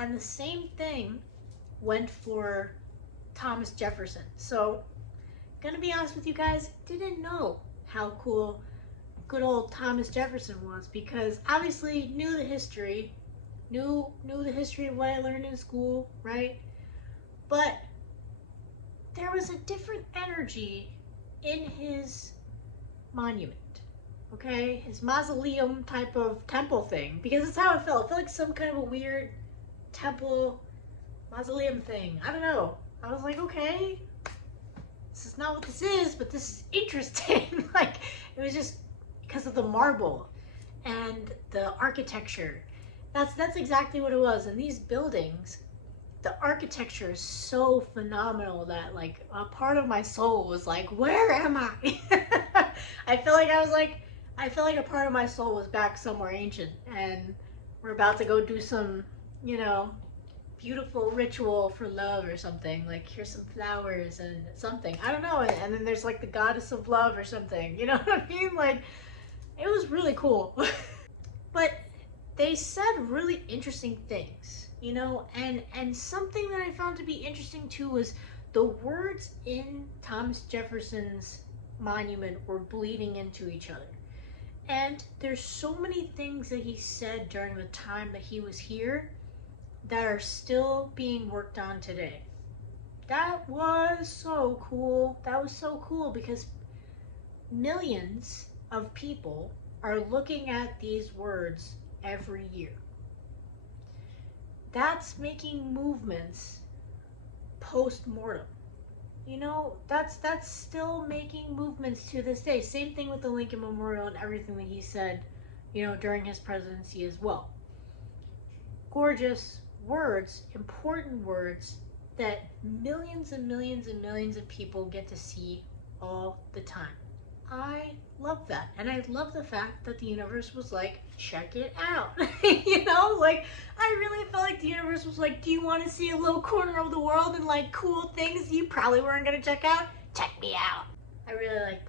And the same thing went for Thomas Jefferson. So, gonna be honest with you guys, didn't know how cool good old Thomas Jefferson was, because obviously knew the history, knew the history of what I learned in school, right? But there was a different energy in his monument, okay? His mausoleum type of temple thing, because it's how it felt. It felt like some kind of a weird temple mausoleum thing. I don't know. I was like, okay, this is not what this is, but this is interesting. Like, it was just because of the marble and the architecture. That's exactly what it was. And these buildings, the architecture is so phenomenal that like a part of my soul was like, where am I? I feel like a part of my soul was back somewhere ancient, and we're about to go do some, you know, beautiful ritual for love or something. Like, here's some flowers and something. I don't know. And then there's like the goddess of love or something. You know what I mean? Like, it was really cool. But they said really interesting things, you know, and something that I found to be interesting too was the words in Thomas Jefferson's monument were bleeding into each other. And there's so many things that he said during the time that he was here that are still being worked on today. That was so cool. That was so cool because millions of people are looking at these words every year. That's making movements post-mortem. You know, that's still making movements to this day. Same thing with the Lincoln Memorial and everything that he said, you know, during his presidency as well. Gorgeous words, important words that millions and millions and millions of people get to see all the time. I love that. And I love the fact that the universe was like, check it out. You know, like, I really felt like the universe was like, do you want to see a little corner of the world and like cool things you probably weren't going to check out? Check me out. I really like that.